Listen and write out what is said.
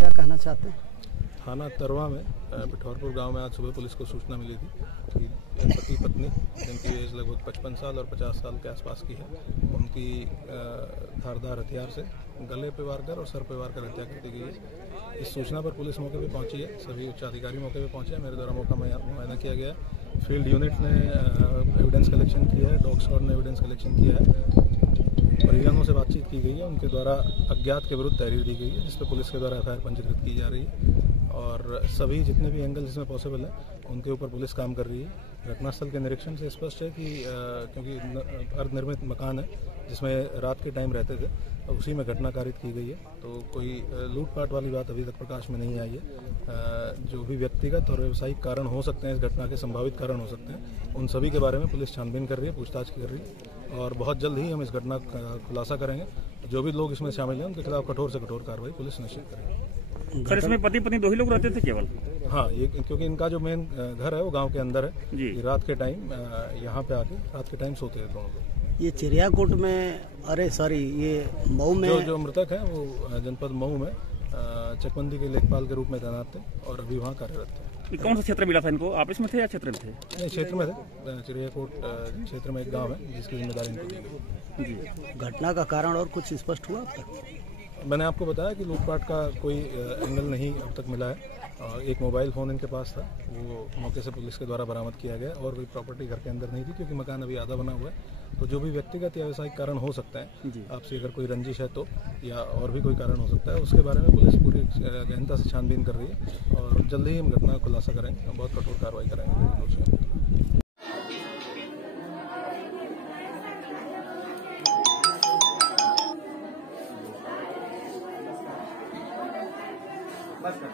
क्या कहना चाहते हैं? थाना तरवा में पिठौरपुर गांव में आज सुबह पुलिस को सूचना मिली थी कि पति पत्नी जिनकी एज लगभग 55 साल और 50 साल के आसपास की है, उनकी धारदार हथियार से गले पे वार कर और सर पे वार कर हत्या कर दी गई है। इस सूचना पर पुलिस मौके पे पहुंची है, सभी उच्च अधिकारी मौके पे पहुंचे हैं। मेरे द्वारा मौका मुआयना किया गया है। फील्ड यूनिट ने एविडेंस कलेक्शन किया है, डॉग स्क्वाड ने एविडेंस कलेक्शन किया है, परिजनों से बातचीत की गई है, उनके द्वारा अज्ञात के विरुद्ध तहरीर दी गई है, जिस पर पुलिस के द्वारा एफआईआर पंजीकृत की जा रही है और सभी जितने भी एंगल इसमें पॉसिबल है उनके ऊपर पुलिस काम कर रही है। घटनास्थल के निरीक्षण से स्पष्ट है कि क्योंकि अर्धनिर्मित मकान है जिसमें रात के टाइम रहते थे, उसी में घटना कारित की गई है, तो कोई लूटपाट वाली बात अभी तक प्रकाश में नहीं आई है। जो भी व्यक्तिगत और व्यावसायिक कारण हो सकते हैं, इस घटना के संभावित कारण हो सकते हैं, उन सभी के बारे में पुलिस छानबीन कर रही है, पूछताछ कर रही है और बहुत जल्द ही हम इस घटना का खुलासा करेंगे। जो भी लोग इसमें शामिल हैं उनके खिलाफ कठोर से कठोर कार्रवाई पुलिस निश्चित करेगी। सर, इसमें पति पत्नी दो ही लोग रहते थे केवल? हाँ, ये क्योंकि इनका जो मेन घर है वो गांव के अंदर है जी। रात के टाइम यहाँ पे आके रात के टाइम सोते हैं दोनों लोग। ये चिड़ियाकोट में, ये मऊ में जो मृतक है वो जनपद मऊ में चकबंदी के लेखपाल के रूप में तैनात थे और अभी वहाँ कार्यरत थे। कौन सा क्षेत्र मिला था इनको? आपस में थे या क्षेत्र में थे? नहीं, क्षेत्र में थे। चिड़ियाकोट क्षेत्र में एक गांव है जिसकी जिम्मेदारी इनको दी गई जी। घटना का कारण और कुछ स्पष्ट हुआ अब तक? मैंने आपको बताया कि लूटपाट का कोई एंगल नहीं अब तक मिला है। एक मोबाइल फ़ोन इनके पास था, वो मौके से पुलिस के द्वारा बरामद किया गया और कोई प्रॉपर्टी घर के अंदर नहीं थी क्योंकि मकान अभी आधा बना हुआ है। तो जो भी व्यक्तिगत या व्यावसायिक कारण हो सकता है, आपसे अगर कोई रंजिश है तो या और भी कोई कारण हो सकता है, उसके बारे में पुलिस पूरी गहनता से छानबीन कर रही है और जल्द ही हम घटना का खुलासा करेंगे और बहुत कठोर कार्रवाई करेंगे। बस कर।